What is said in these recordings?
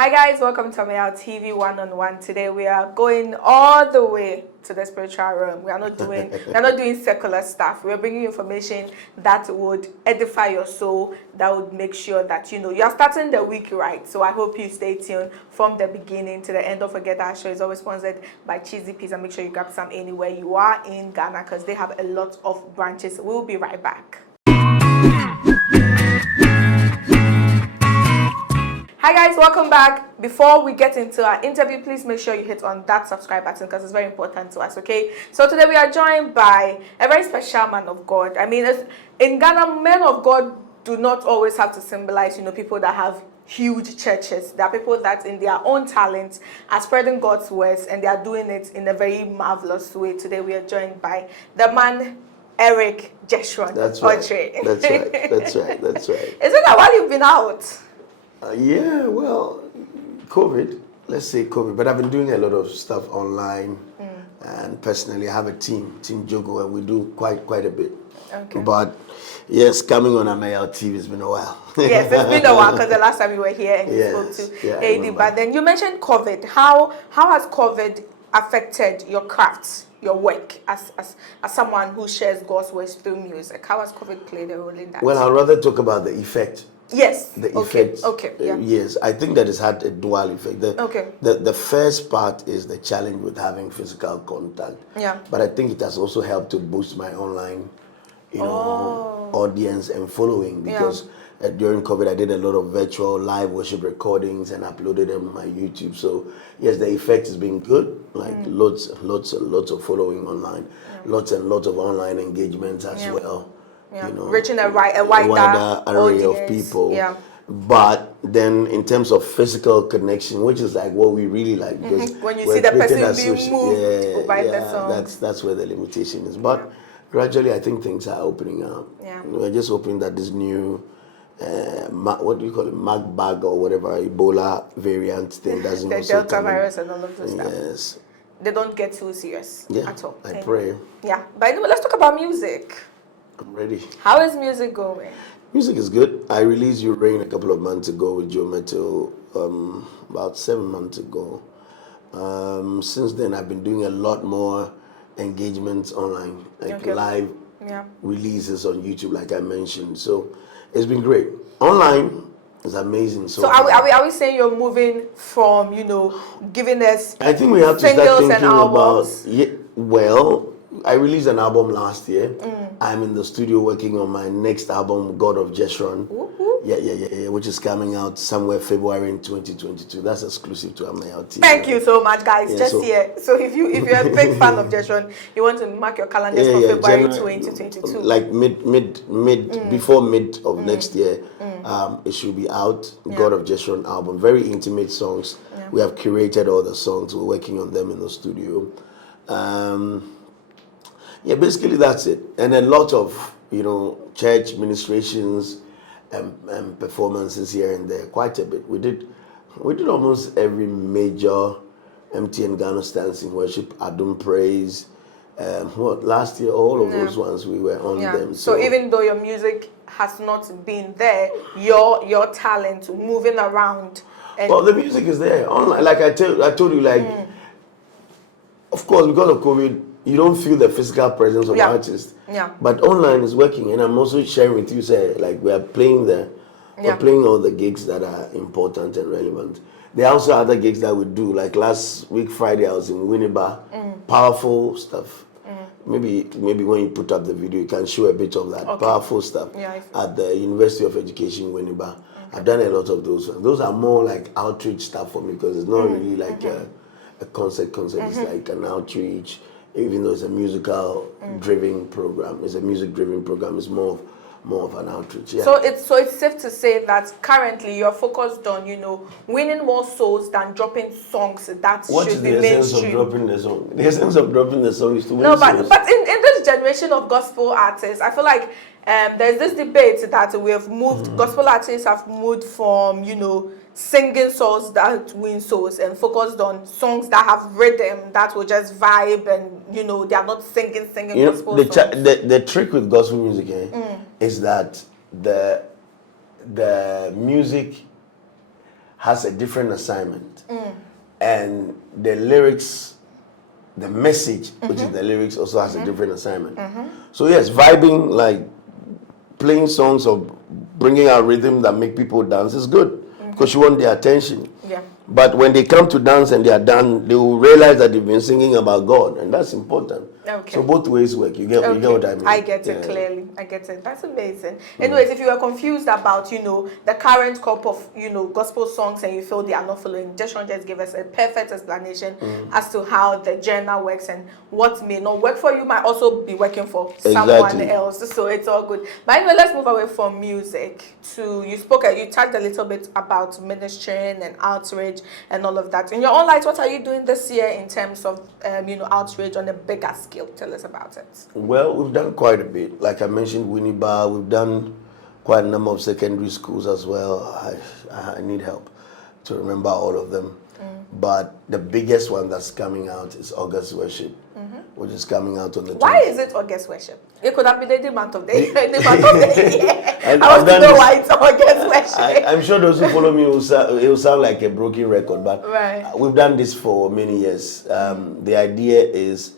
Hi guys, welcome to Ameyaw TV one-on-one. Today we are going all the way to the spiritual realm. We are not doing secular stuff. We are bringing information that would edify your soul, that would make sure that you are starting the week right. So I hope you stay tuned from the beginning to the end. Don't forget that our show is always sponsored by Cheesy Peas, and make sure you grab some anywhere you are in Ghana because they have a lot of branches. We'll be right back. Hi guys, welcome back. Before we get into our interview, please make sure you hit on that subscribe button because it's very important to us, okay? So today we are joined by a very special man of God. I mean, in Ghana, men of God do not always have to symbolize, people that have huge churches. There are people that in their own talent are spreading God's words and they are doing it in a very marvelous way. Today we are joined by the man Eric Jeshrun. That's right. That's right. Isn't that why you've been out? Yeah, well, COVID, let's say COVID, but I've been doing a lot of stuff online, and personally I have a team Jogo, and we do quite a bit. Okay. But yes, coming on Ameyaw TV has been a while. Yes, it's been a while because the last time you were here and you spoke to AD. But then you mentioned COVID. How has COVID affected your crafts, your work as someone who shares God's words through music? How has COVID played a role in that? Well, I'd rather talk about the effect. Yes. The effect. Okay. Yeah. Yes, I think that it's had a dual effect. The first part is the challenge with having physical contact. Yeah. But I think it has also helped to boost my online, audience and following because during COVID I did a lot of virtual live worship recordings and uploaded them on my YouTube. So yes, the effect has been good. Like lots of following online, lots and lots of online engagements as well. Yeah. Reaching a wider array audience. of people. Yeah. But then in terms of physical connection, which is like what we really like, because when you see the person being moved by the song. That's where the limitation is. But gradually I think things are opening up. Yeah. We're just hoping that this new what do you call it, Magbag or whatever, Ebola variant thing doesn't the also Delta virus and all of those stuff. Yes. They don't get too serious at all. I pray. Yeah. But anyway, let's talk about music. I'm ready. How is music going? Music is good. I released You Rain a couple of months ago with Joe Metal, about 7 months ago. Since then, I've been doing a lot more engagements online, like live releases on YouTube, like I mentioned. So it's been great. Online is amazing. So are we saying you're moving from, giving us I think we have to start thinking about, I released an album last year. I'm in the studio working on my next album, God of Jeshrun. Yeah, which is coming out somewhere February in 2022. That's exclusive to Ameyaw TV. Thank you so much, guys. Here. So if you're a big fan of Jeshrun, you want to mark your calendars for February 2022. Like before mid of next year, it should be out. God of Jeshrun album, very intimate songs. We have curated all the songs. We're working on them in the studio. Basically that's it. And a lot of, church ministrations and performances here and there, quite a bit. We did almost every major MTN Ghana Stands in Worship, Adum Praise. Last year, all of those ones we were on them. So even though your music has not been there, your talent moving around. Well, the music is there. Online, like I told you, of course, because of COVID, you don't feel the physical presence of artists. Yeah. But online is working, and I'm also sharing with you, we are playing we're playing all the gigs that are important and relevant. There are also other gigs that we do, like last week Friday I was in Winneba, powerful stuff. Maybe when you put up the video, you can show a bit of that powerful stuff at the University of Education Winneba. I've done a lot of those ones. Those are more like outreach stuff for me because it's not really like a concert. It's like an outreach. Even though it's a musical-driven program, it's more of an outreach. Yeah. So it's safe to say that currently you're focused on, winning more souls than dropping songs that should be mainstream. What is the essence of dropping the song? The essence of dropping the song is to win souls. But in this generation of gospel artists, I feel like there's this debate that we have moved. Gospel artists have moved from, singing songs that win souls and focused on songs that have rhythm that will just vibe and they are not singing gospel songs. The trick with gospel music is that the music has a different assignment. And the lyrics, the message, which is the lyrics, also has a different assignment. So yes, vibing, like playing songs or bringing out rhythm that make people dance is good because you want their attention. Yeah. But when they come to dance and they are done, they will realize that they've been singing about God, and that's important. Okay. So both ways work. You get what I mean? I get it clearly. I get it. That's amazing. Anyways, if you were confused about, the current crop of, gospel songs and you feel they are not following, Jeshrun just gave us a perfect explanation as to how the genre works and what may not work for you might also be working for someone else. So it's all good. But anyway, let's move away from music to, you touched a little bit about ministering and outreach and all of that. In your own light, what are you doing this year in terms of, outreach on a bigger scale? Tell us about it. Well, we've done quite a bit. Like I mentioned, Winneba, we've done quite a number of secondary schools as well. I need help to remember all of them. But the biggest one that's coming out is August Worship, which is coming out on the 20th. Why is it August Worship? It could have been the month of the year. I want to know why it's August Worship. I'm sure those who follow me, it will sound like a broken record, but we've done this for many years. The idea is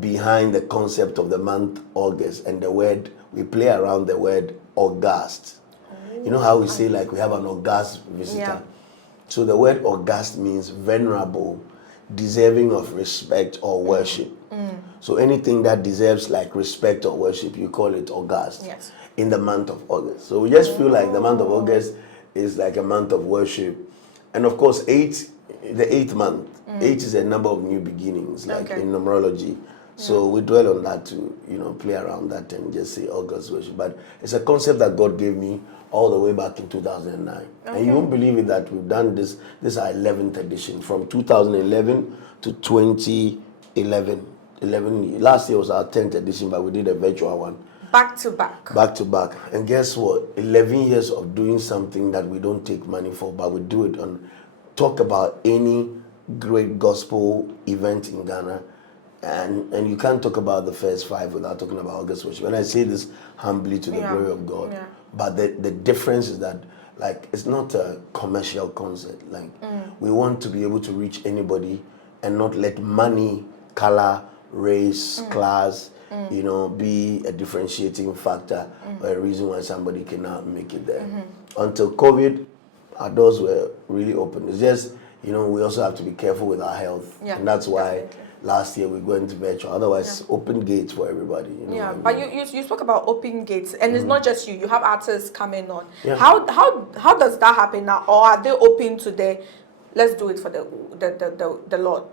behind the concept of the month August, and the word, we play around the word august. You know how we say like we have an august visitor? So the word august means venerable, deserving of respect or worship. So anything that deserves like respect or worship, you call it august in the month of August. So we just feel like the month of August is like a month of worship. And of course, the 8th month, 8 is a number of new beginnings, like in numerology. So we dwell on that to, play around that and just say August worship. But it's a concept that God gave me all the way back in 2009. And you won't believe it that we've done this. This is our 11th edition from 2011 to 2011. Last year was our 10th edition, but we did a virtual one. Back to back. Back to back. And guess what? 11 years of doing something that we don't take money for, but we do it on, talk about any great gospel event in Ghana. And you can't talk about the first 5 without talking about August Worship. And I say this humbly to the glory of God. But the difference is that, like, it's not a commercial concept. Like, we want to be able to reach anybody and not let money, color, race, class, be a differentiating factor or a reason why somebody cannot make it there. Until COVID, our doors were really open. It's just, we also have to be careful with our health. And that's why last year we went virtual. Otherwise, open gates for everybody. But you spoke about open gates, and it's not just you. You have artists coming on. How does that happen now? Or are they open to let's do it for the Lord?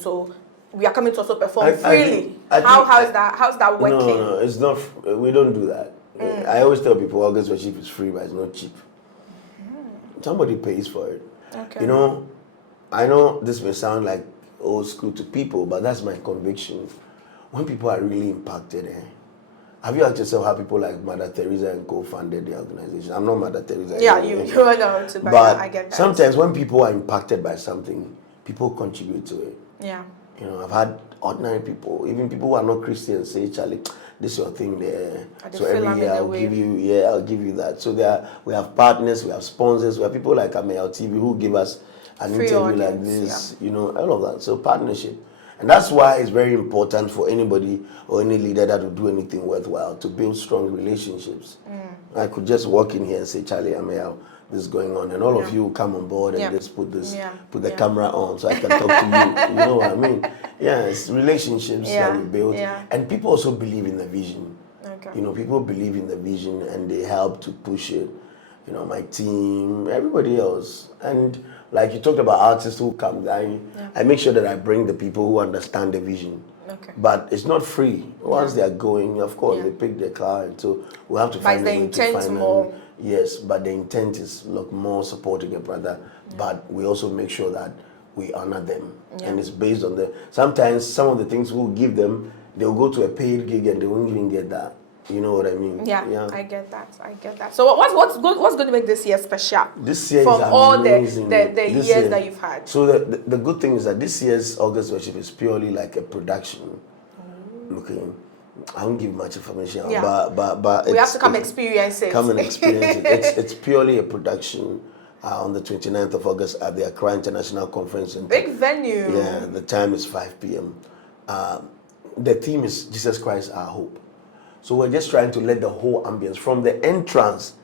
So we are coming to also perform freely. How's that working? No, it's not. We don't do that. I always tell people August Worship is free, but it's not cheap. Somebody pays for it. Okay. I know this may sound like old school to people, but that's my conviction. When people are really impacted, have you asked yourself how people like Mother Teresa and co-founded the organization? I'm not Mother Teresa. Yeah, you are not. But I get that. Sometimes when people are impacted by something, people contribute to it. Yeah. I've had ordinary people, even people who are not Christians, say, Charlie, this is your thing there. So every year I'll give you that. So we have partners, we have sponsors, we have people like Ameyaw TV who give us an interview like this, all of that. So partnership. And that's why it's very important for anybody or any leader that will do anything worthwhile to build strong relationships. I could just walk in here and say, Charlie, Ameyaw, this is going on, and all of you will come on board and just put the camera on so I can talk to you. You know what I mean? Yeah, it's relationships that we build. And people also believe in the vision. Okay. People believe in the vision and they help to push it. My team, everybody else. And like you talked about artists who come, I make sure that I bring the people who understand the vision. Okay. But it's not free. Once they are going, of course, they pick their car, and so we have to find a way to find them. Yes, but the intent is more supporting a brother, but we also make sure that we honor them. And it's based on sometimes some of the things we'll give them, they'll go to a paid gig and they won't even get that. You know what I mean? Yeah. I get that. So what's going to make this year special? This year from is all the years that you've had. So the good thing is that this year's August Worship is purely like a production. Looking, I won't give much information, but we have to come experience it. Come and experience it. It's purely a production on the 29th of August at the Accra International Conference Center. Big venue. Yeah, the time is 5 p.m. The theme is Jesus Christ, our hope. So we're just trying to let the whole ambience, from the entrance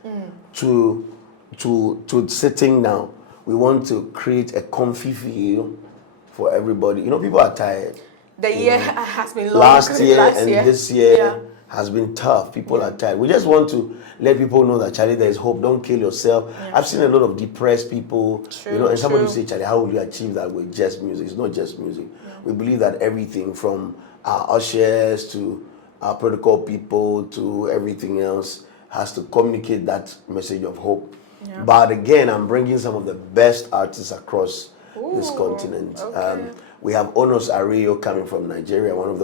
to sitting down, we want to create a comfy feel for everybody. You know, people are tired. The year has been long. Last year and this year yeah. has been tough. People are tired. We just want to let people know that, Charlie, there is hope. Don't kill yourself. Yeah. I've seen a lot of depressed people. True, you know, and somebody say, Charlie, how will you achieve that with just music? It's not just music. Yeah. We believe that everything from our ushers to our protocol people to everything else has to communicate that message of hope. Yeah. But again, I'm bringing some of the best artists across this continent. Okay. We have Onos Areyo coming from Nigeria, one of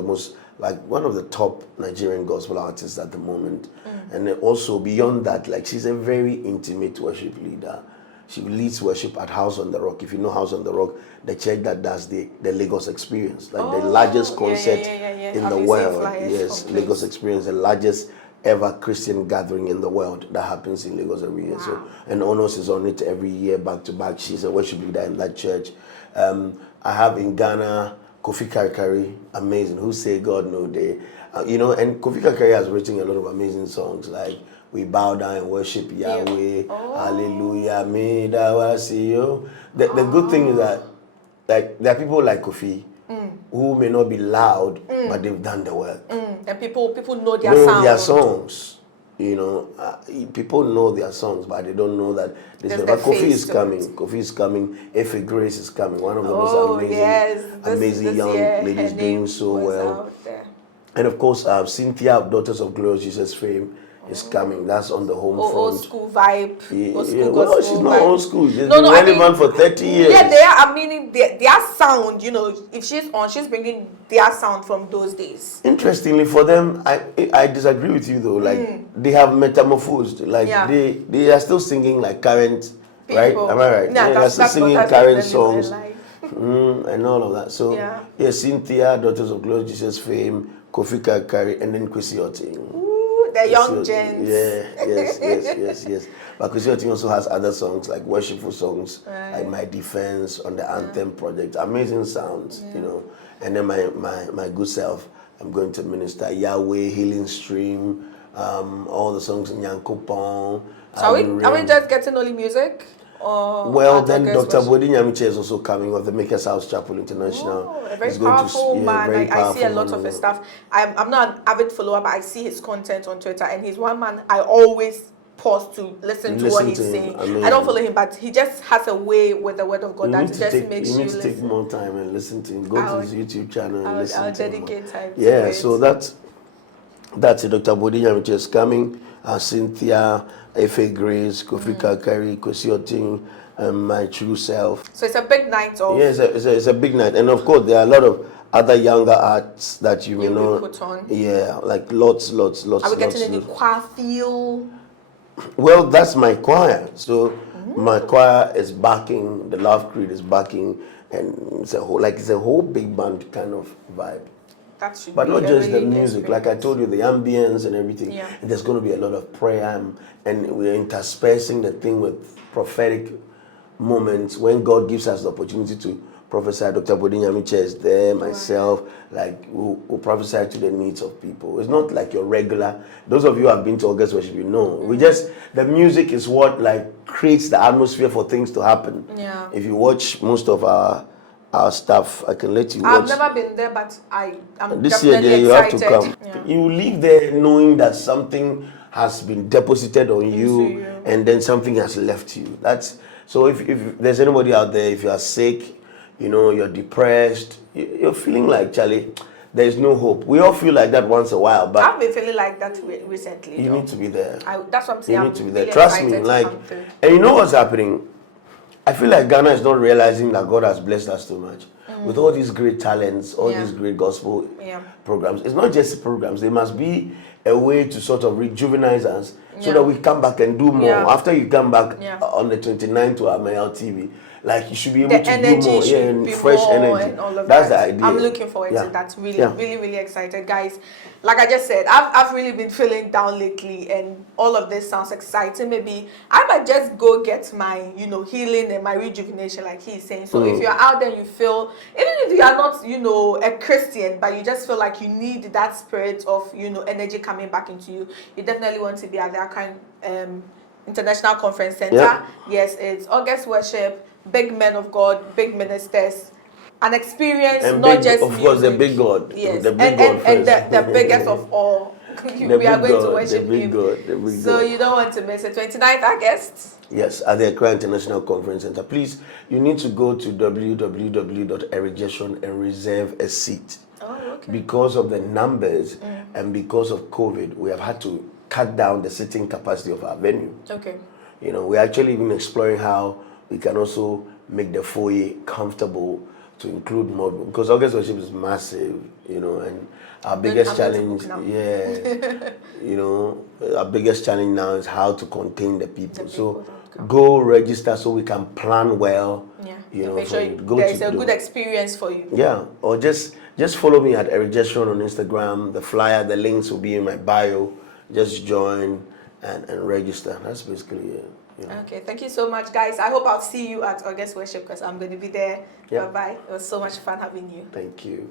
the top Nigerian gospel artists at the moment. And then also beyond that, like, she's a very intimate worship leader. She leads worship at House on the Rock. If you know House on the Rock, the church that does the Lagos Experience, like the largest concert in the world. Yes, Lagos Experience, the largest ever Christian gathering in the world that happens in Lagos every year. Wow. So, and Onos is on it every year, back to back. She's a worship leader in that church. I have in Ghana Kofi Karikari, amazing. Who say God no day? You know, and Kofi Karikari has written a lot of amazing songs like We Bow Down and Worship Yahweh, Hallelujah, Me Dawasiyo. The good thing is that, like, there are people like Kofi who may not be loud, but they've done the work. And people know their songs. You know, people know their songs, but they don't know that but Kofi is coming. Kofi is coming. Efe Grace is coming. One of the most amazing young ladies doing so well. And of course, Cynthia, Daughters of Glorious Jesus Fame, is coming. That's on the home front. Old school vibe. Old school well, she's not old school. She's been relevant for 30 years. Yeah, they are. I mean, their sound, you know, if she's on, she's bringing their sound from those days. Interestingly, for them, I disagree with you though. Like, they have metamorphosed. Like, they are still singing like current, people. Right? Am I right? Yeah, they're still singing current songs. And all of that. So, yeah, Cynthia, Daughters of Glorious Jesus Fame, Kofi Kakari, and then Kwesi Oting. The young gents. Yeah, yes. But Kwesi Oting also has other songs, like worshipful songs, like My Defense on the Anthem project. Amazing sounds, you know. And then my good self, I'm going to minister Yahweh, Healing Stream, all the songs in Yankopon. So are we just getting only music? Well, then Dr. Bodin Yamiche is also coming of the Makers House Chapel International. A very powerful man. I see a lot of his stuff. I'm not an avid follower, but I see his content on Twitter, and he's one man I always pause to listen to what he's saying. I don't follow him, but he just has a way with the word of God that just makes you listen. You need to take more time and listen to him. Go to his YouTube channel and listen to him. I'll dedicate time to it. So that's it. Dr. Bodin Yamiche is coming. Cynthia, Efe Grace, Kofi Kakari, Kwesi Oting, my true self. So it's a big night of... Yes, it's a big night. And of course, there are a lot of other younger arts that you may know. Put on. Yeah, like lots. Are we getting any choir feel? Well, that's my choir. So my choir is backing, the Love Creed is backing, and it's a whole big band kind of vibe. But not just the music, like I told you, the ambience and everything. Yeah. And there's going to be a lot of prayer, and we're interspersing the thing with prophetic moments when God gives us the opportunity to prophesy. Dr. Bodin Yamiche is there, myself, like we'll prophesy to the needs of people. It's not like your regular. Those of you who have been to August Worship, you know. The music is what like creates the atmosphere for things to happen. Yeah. If you watch most of our stuff, I can let you watch. I've never been there, but I'm this year definitely you excited. have to come. Yeah. You leave there knowing that something has been deposited on you, and then something has left you. That's so. If there's anybody out there, if you are sick, you know, you're depressed, you're feeling like, Charlie, there's no hope. We all feel like that once a while, but I've been feeling like that recently. You need to be there. That's what I'm saying. You need to be there. Trust me, and you know what's happening. I feel like Ghana is not realizing that God has blessed us too much. With all these great talents, all these great gospel programs. It's not just programs. There must be a way to sort of rejuvenize us so that we come back and do more. After you come back on the 29th to Ameyaw TV, like you should be able the to energy do more, should and be fresh more energy. and all of That's that. the idea. I'm looking forward to that. Really excited, guys. Like I just said, I've really been feeling down lately, and all of this sounds exciting. Maybe I might just go get my, healing and my rejuvenation, like he's saying. So if you're out there, you feel, even if you are not, a Christian, but you just feel like you need that spirit of, energy coming back into you, you definitely want to be at the Accra International Conference Center. Yeah. Yes, it's August worship, big men of God, big ministers, an experience, And not big, just of course, the music. big God. Yes, The big and God and first. the biggest of all. We are going to worship the big him. God, the big So God. you don't want to miss it. 29th August. Yes, at the Accra International Conference Center. Please, you need to go to www.Jeshrun and reserve a seat. Oh, okay. Because of the numbers and because of COVID, we have had to cut down the seating capacity of our venue. Okay. We're actually even exploring how we can also make the foyer comfortable to include more, because August worship is massive, and our biggest challenge, our biggest challenge now is how to contain the people. So go register so we can plan well. Yeah. Make sure there's a good experience for you. Yeah, or just follow me at Jeshrun on Instagram. The flyer, the links will be in my bio. Just join and register. That's basically it. Okay, thank you so much, guys. I hope I'll see you at August worship, because I'm going to be there. Yeah. Bye bye. It was so much fun having you. Thank you.